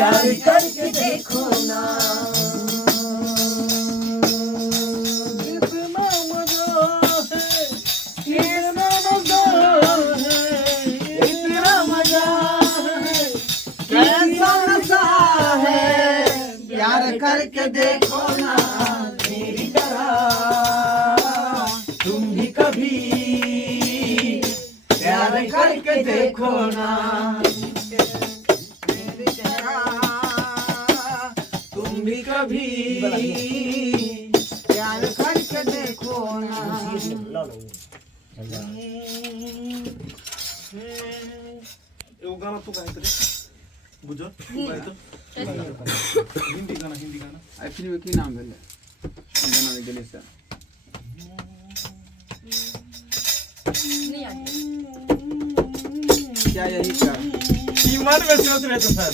प्यार करके देखो ना। कितना मजा है, कितना मजा है, इतना मजा है, कैसा नशा है, प्यार करके देखो ना मेरी तरह। तुम भी कभी प्यार करके देखो ना मेरी तरह। तुम भी कभी प्यार करके देखो ना। एगो गाना तू गाइत रे बुझो तू गाइत हिंदी गाना आई फिल्म की नाम भेलै गाना रे गेलै से क्या यही का ईमान में सोच रहे थे सर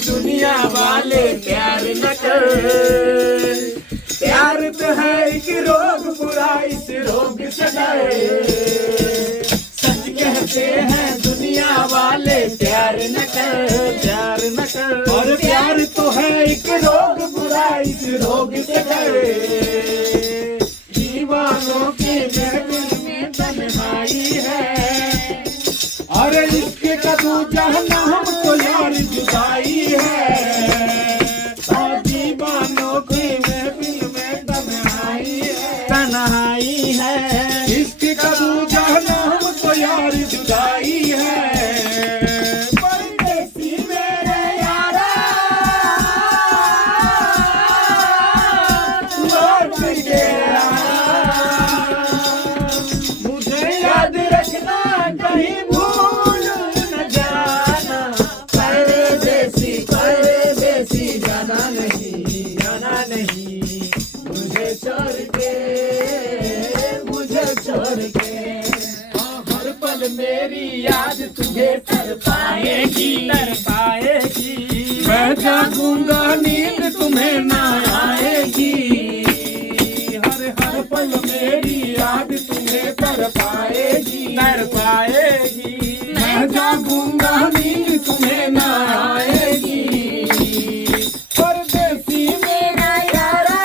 दुनिया वाले प्यार न कर। प्यार तो है एक रोग, बुरा इस रोग से डर। सच कहते हैं दुनिया वाले प्यार न कर, प्यार न कर। और प्यार तो है एक रोग, बुरा इस रोग से डर। दीवानों के महफिल में तन्हाई है, अरे इसके कदू जहन्नम तो यार जुदाई है। दीवानों की महफिल में तन्हाई है, इसके कदू जहन्नम तो यार जुदाई है। परदेसी मेरे यारा लौट के आना, मुझे याद रखना कहीं भूल न जाना। परदेसी परदेसी जाना नहीं, जाना नहीं। मुझे छोड़ के, मुझे छोड़ के। हर पल मेरी याद तुझे तर पाएगी, तर पाएगी। मैं जागूंगा नींद तुम्हें ना आएगी। हर हर पल मेरी याद तुम्हें तर पाएगी, तर पाएगी। मैं जागूंगा नींद तुम्हें ना आएगी। परदेसी मेरा यारा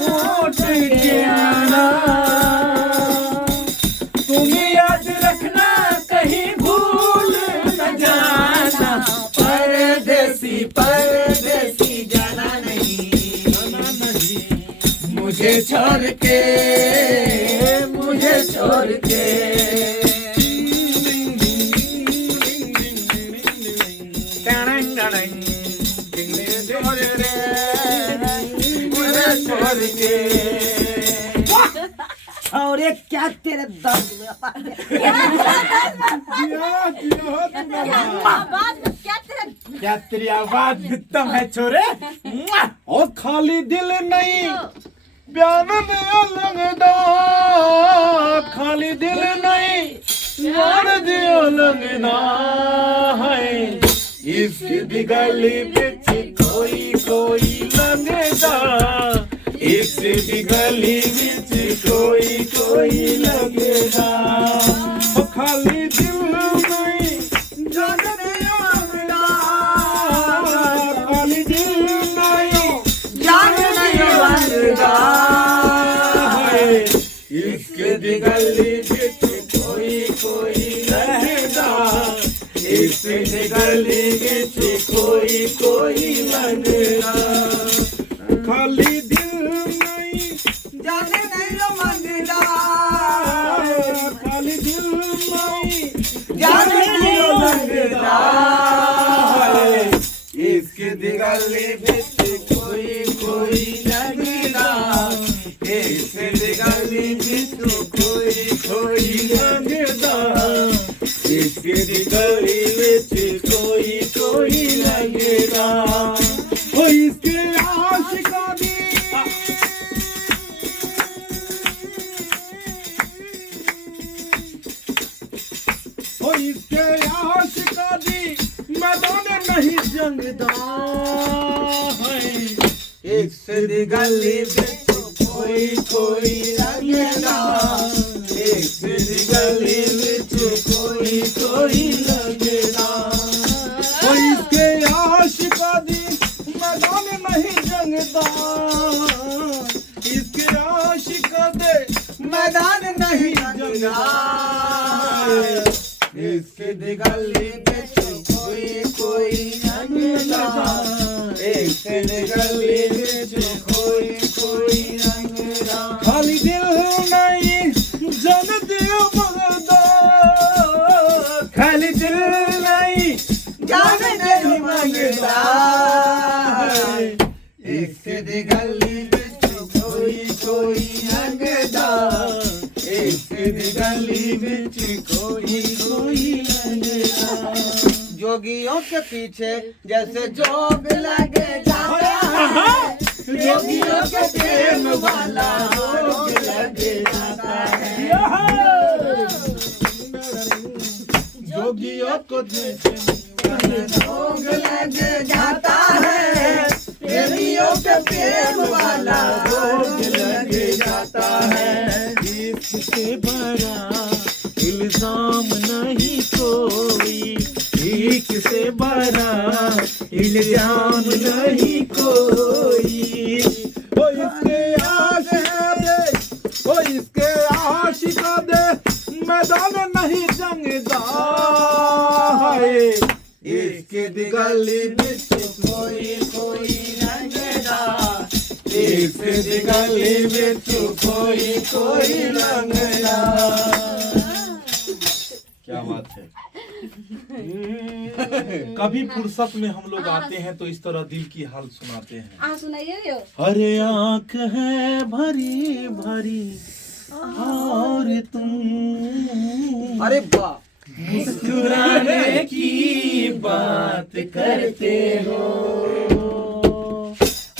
लौट के आना, तुम याद रखना कहीं भूल न जाना। परदेसी परदेसी जाना नहीं, जाना नहीं। मुझे छोड़ के, मुझे छोड़ के। मुझे छोड़ के। और ये क्या तेरे दर्द क्या तेरी आवाज उत्तम है छोरे। और खाली दिल नहीं बयान दिया लगदा, खाली दिल नहीं बयान दिया लगदा है। इसकी गली बिच कोई कोई लगदा, इसकी गली बिच कोई कोई लगदा। ओ खाली दिल नहीं जान दिया लगदा, खाली दिल नहीं जान नहीं लगदा है। इसकी गली बिच कोई कोई लगदा, इसकी गली बिच कोई कोई लगदा। खाली दिल नहीं जाने नहीं लो मंगदा, खाली दिल नहीं गली बिच कोई कोई लगदा इस गली बिच कोई कोई लगदा इस गली बिच कोई कोई लगदा ओ इसके आशिका दी ओ इसके आशिका दी मैदान नहीं जंगदा है इस गली बिच कोई कोई लगदा इस गली बिच कोई कोई लगदा ओ इसके आशिका दी मैदान नहीं जंगदा इसके आशिका दे मैदान नहीं जंगदा इसके गली बिच कोई कोई लगदा इसके गली बिच कोई कोई लगदा खाली दिल नहीं जन दिल मंगदा खाली दिल नहीं जान नहीं मंगदा इसके गली बिच कोई कोई लगदा इसके गली बिच कोई कोई लगदा जोगियों के पीछे जैसे जोग लगे जाता है जोगियों के प्रेम वाला जोग लगे जाता है जोगियों को जोग लगे जाता है प्रेमियों के प्रेम वाला जोग लगे जाता है इससे बड़ा इल्जाम नहीं कोई एक से बड़ा इल्जाम नहीं कोई ओ इसके आशिका दे ओ इसके आशिका दे मैदान नहीं जंगदा है इसके गली बिच कोई कोई लगदा इसके गली बिच कोई कोई लगदा क्या बात है कभी फुर्सत में हम लोग आते हैं तो इस तरह दिल की हाल सुनाते हैं सुनाइए अरे आँख है भरी भरी और तुम अरे वाह मुस्कुराने की बात करते हो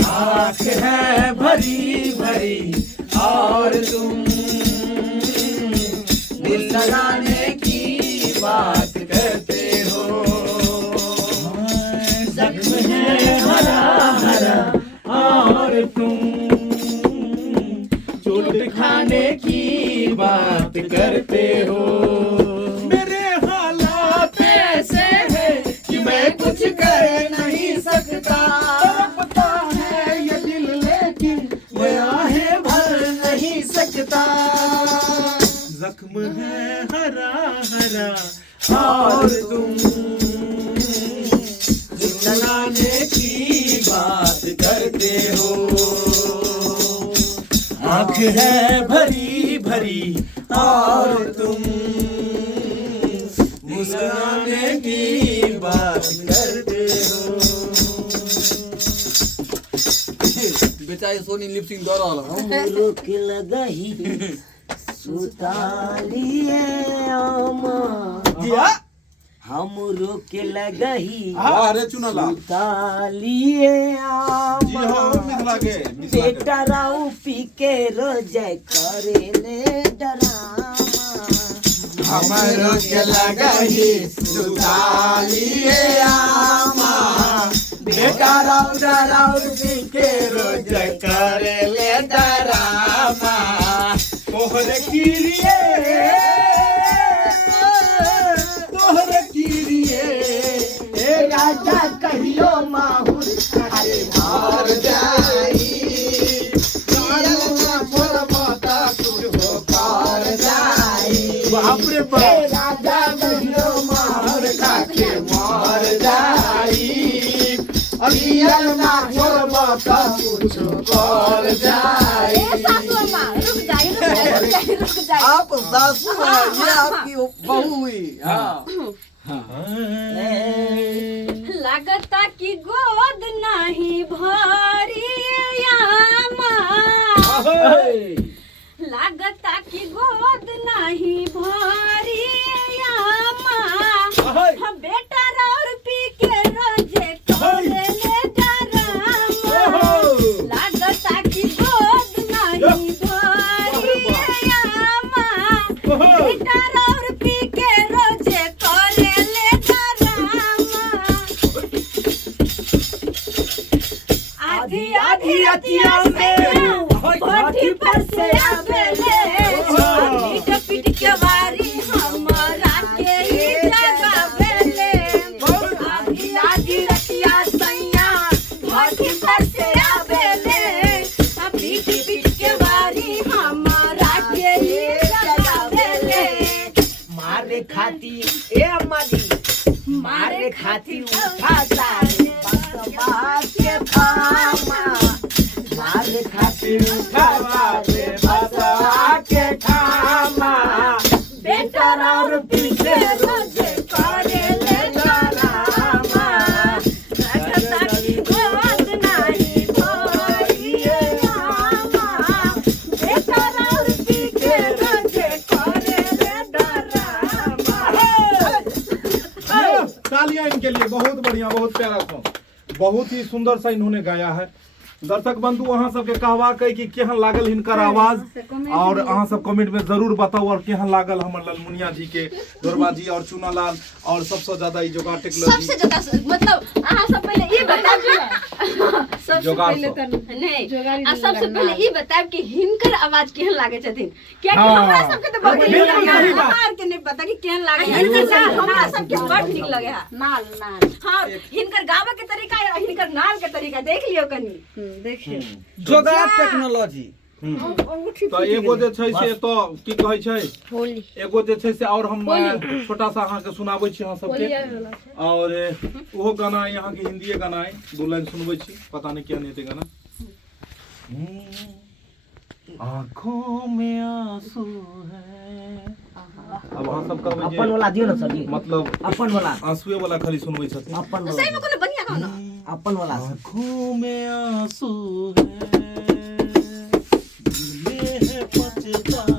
आँख है भरी भरी और तुम दिल लगाने की बात करते हो जख्म है हरा हरा और तुम चोट खाने की बात करते हो मेरे हालात ऐसे हैं कि मैं कुछ कर नहीं सकता तड़पता है ये दिल लेकिन मैं आहें भर नहीं सकता जख्म है हरा हरा और तुम लगाने की बात करते हो आँख है भरी भरी और तुम मुस्कुराने की बात करते हो बेचारी सोनी लिपसिंग दौरा वाला रुक लगही सुतालिए हम रुक लगही अरे चुनला सुतालिए जी हो मिथला के बेटा राउ पी के रोज करे ले डरामा हमारो के लगही सुतालिए आमा बेटा राउर पी के रोज करे ले डरामा तोहरे किरिए ए राजा कहियो माहुर अरे मार जाई माता कुछ हो पार जाई बाप रे बाप राजा कहियो माहुर काके मार जाई अगिया ना छोड़ माता कुछ कर जाई रुक जाइए आप सासू हैं ये आपकी बहू हुई हाँ लागता कि गोद नहीं भरी आमा लागता कि गोद नहीं भरी आमा हम बेटा और पी के रोजे करे ले डरामा लागता कि गोद नहीं भरी आमा बेटा और पी के रोजे करे ले डरामा आधी आधी रतिया में भट्टी पर से आवेले पीट पीट के वारी हमरा के ही जगावेले आधी आधी रतिया सैया भट्टी पर से आवेले पीट पीट के वारी हमरा के ही जगावेले मारे खाती ए अम्माजी मारे खाती उठाता बात के खामा मारे खाती उठाता रे बसवा के खामा बेटा और पीछे रोजे करे ले डरामा रखता की गोद नहीं भरी आमा बेटा और पीछे रोजे करे ले डरामा तालियां इनके लिए, बहुत बढ़िया, बहुत प्यारा सॉन्ग, बहुत ही सुंदर सा इन्होंने गाया है। दर्शक बंधु अहाँ सबके कहवा कही कि केहन लागल हिनकर आवाज, और अहाँ सब कमेंट में जरूर बताओ और केहन लागल हमर ललमुनिया जी के, दोरबा जी और चुनालाल, और सबसे ज्यादा ई जोगाड़ टेक्नोलॉजी सबसे ज्यादा मतलब अहाँ सब पहले ये बताओ सबसे पहले तो नहीं आ सबसे पहले ये बताओ कि हिनकर आवाज केहन लागे छथिन, क्या कि हमरा सबके तो बहुत नीक लागे, हमार के नहीं पता कि केहन लागे हिनकर हमरा सबके बड़ नीक लगे है नाल नाल। हां हिनकर गावे के तरीका और हिनकर नाल के तरीका देख लियो कनी देखियो जोगाड़ टेक्नोलॉजी। तो एगो जे छै से तो की कहै छै होली, एगो जे छै से और हम छोटा सा अहाँ के सुनाबै छी अहाँ सबके, और ओहो गाना यहाँ के हिंदी गाना है, दो लाइन सुनबै छी, पता नहीं क्या हेतै गाना। आँखों में आंसू है, अब अहाँ सब कहबै जे अपन वाला दियो ना सर, मतलब अपन वाला आंसुए वाला खाली सुनबै छथिन, अपन वाला सही में कोनो बढ़िया गाना अपन वाला। आँखों में आंसू है, दिल में है पछतावा,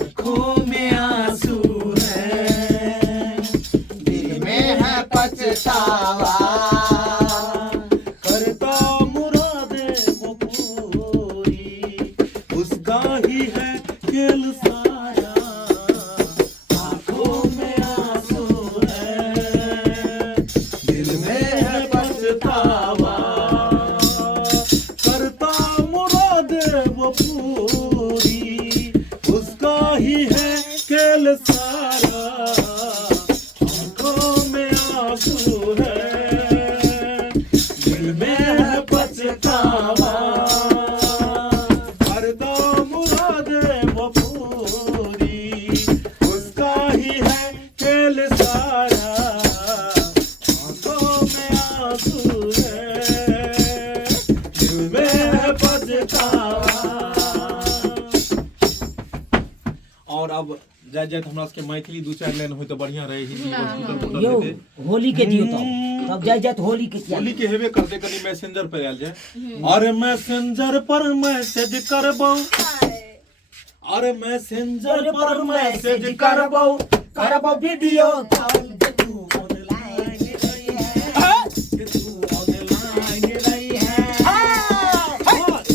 आँखों में आंसू है, दिल में है पछतावा, करता मुरादे वो पूरी, उसका ही है खेल सारा, आँखों में आंसू है, दिल में है पछतावा, करता मुरादे वो पूरी, उसका ही है खेल सारा, आँखों में आंसू है, दिल में है पछतावा, करता मुरादे वो पूरी, उसका ही है खेल सारा, आँखों में आंसू है, दिल में है पछतावा। और अब जाय जाय हमरा सबके मैथिली दू चार लाइन होय तो बढ़िया रहे, हिंदी हॉस्पिटल यो होते होली के दियो तब जाय जाय होली के क्या होली के हेबे करते, कनी मैसेंजर पर आयल जाय, अरे मैसेंजर पर मैसेज करबो, अरे मैसेंजर पर मैसेज करबो, करबो वीडियो कॉल के तू ऑनलाइन रही है, के तू ऑनलाइन रही है,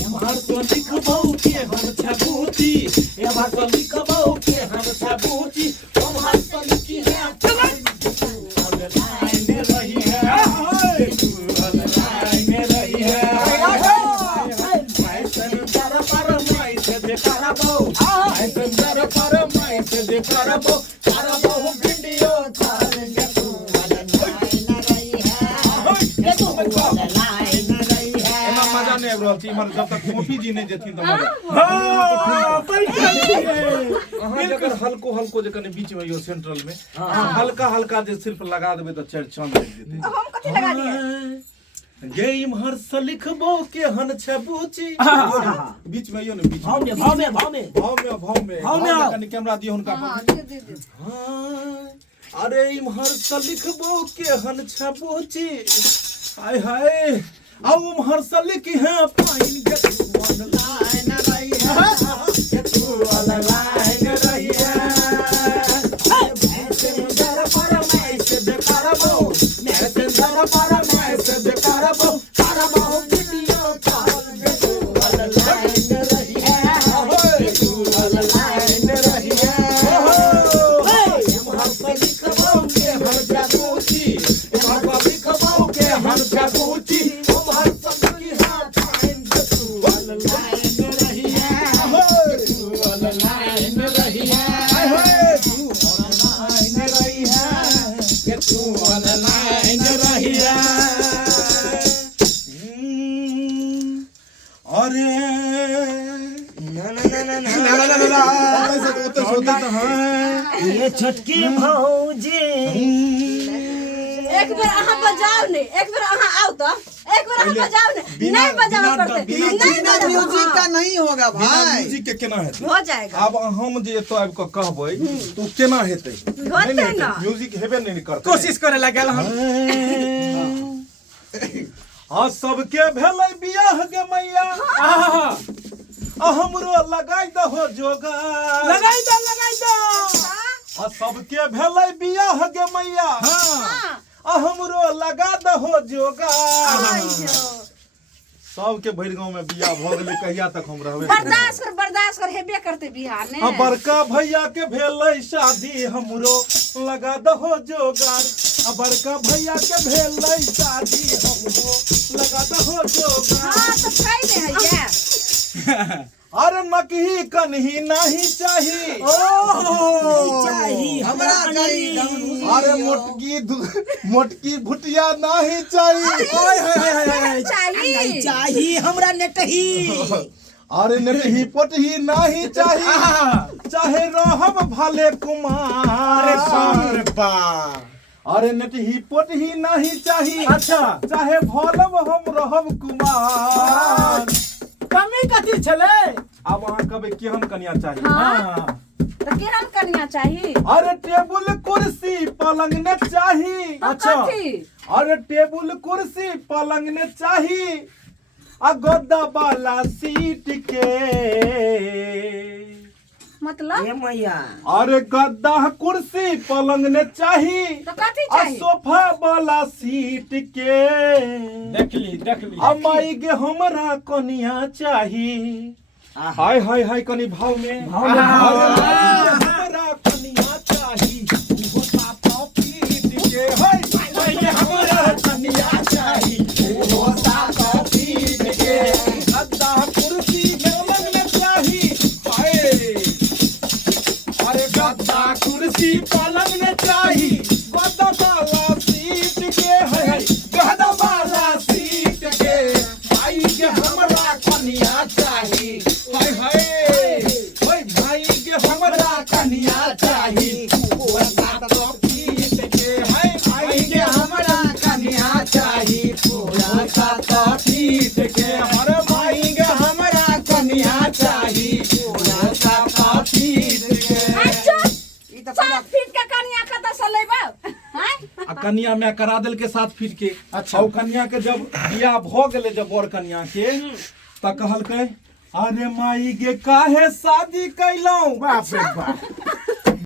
एम्हर तो लिखबो के हम छबूची, एम्हर तो लिखबो के हम छबूची, एम्हर तो लिखी है तू ऑनलाइन रही है, तू ऑनलाइन रही है, मैसेंजर पर मैसेज करबो, मैसेंजर पर मैसेज करबो, करबो वीडियो कॉल के तू ऑनलाइन रही है, के तू ऑनलाइन रही है। एना मजा नहीं आबि रहल छी, इमहर जब तक कॉफी जी नहीं जेथिन त मजा। हां अहाँ जकर हल्को हल्को जे कने बीच में यो सेंट्रल में हल्का हल्का जे सिर्फ लगा देबे त चार चांद लग जेतै। हम कथि लगा दिए गे इमहर से लिखबो के हन छबूची, बीच में यो ने बीच भाव में भाव में भाव में भाव में भाव में भाव में कने कैमरा दियो हुनका पर। हां अरे इम्हर से लिखबो केहन छबोची हाय हाय आ उम्हर से लिखी है पाइन के मन लाइन रहिया के तू लाइन रहिया मैसेंजर पर मैसेज करबो मैसेंजर पर मैसेज करबो करबो वीडियो कॉल के तू लाइन रहिया के तू लाइन रहिया इम्हर से लिखबो केहन छबोची इम्हर से लिखबो केहन छबोची ये छोटकी भौजी एक बार अहाँ बजाओ ने एक बार अहाँ आओ तो एक बार अहाँ बजाओ ने नहीं बजाओ करते नहीं बजाओ म्यूजिक का नहीं होगा भाई म्यूजिक के केना हेतै हो जाएगा अब हम जे एतो आबि के कहबै तो केना हेतै होते ना म्यूजिक हेबे नहीं करतै कोशिश करे लागल हम आ सबके भेलै बियाह गे मैया आ हमरो लगाई दहो जोगा लगाई दो आ सबके भेलै बियाह गे मैया आ हमरो लगा दहो जोगा सबके भरि गांव में बियाह भ गेलै कहिया तक हम रहबे बर्दाश्त कर हेबे करते बिहार ने आ बड़का भैया के भेलै शादी हमरो लगा दहो जोगार आ बड़का भैया के भेलै शादी हमरो लगा दहो जोगार हां तो कह दे है अरे नकही कन्ही नहीं चाही चाहिए हमरा चाहिए अरे मोटकी भुटिया नहीं चाहिए चाहिए हमरा नेटही अरे नेटही पोटही नहीं चाहिए चाहे रहब भले कुमार अरे नेटही पोटही नहीं चाहिए अच्छा चाहे भलब हम रहब कुमार कमी कथी छले अब अहाँ कहबै केहन कन्या चाहिए हां तो केहन कन्या चाहिए अरे टेबुल कुर्सी पलंग ने चाहिए अच्छा अरे टेबुल कुर्सी पलंग ने चाहिए आ गद्दा वाला सीट के मतलब ये मैया अरे गद्दा कुर्सी पलंग ने चाहिए तो कथी आ चाहिए सोफा वाला सीट के देख ली आ माई गे हमरा कन्या चाहिए हाय हाय हाय कनी भाव में हमरा कन्या चाहिए वो साफ पीट के हाय माई गे हमरा कन्या चाहिए वो साफ पीट के गद्दा कुर्सी पलंग ने चाहिए हाय अरे गद्दा कुर्सी पलंग ने चाहिए गद्दा वाला सीट के हाय गद्दा वाला सीट के भाई के हमरा कन्या चाहिए हाय हाय ओए भाई के हमरा कन्या चाहिए वो साथ पीट के हाय भाई के हमरा कन्या चाहिए पूरा साथ पीट के हर भाई के हमरा कन्या चाहिए पूरा साथ पीट के ई तो 7 फीट का कन्या कत से लेबा हैं आ कन्या में करा देल के 7 फीट के अच्छा ओ कन्या के जब बियाह भ गेले जब बड़ कन्या के त कहलकै अरे माई गे काहे शादी कैलौ बाप रे बाप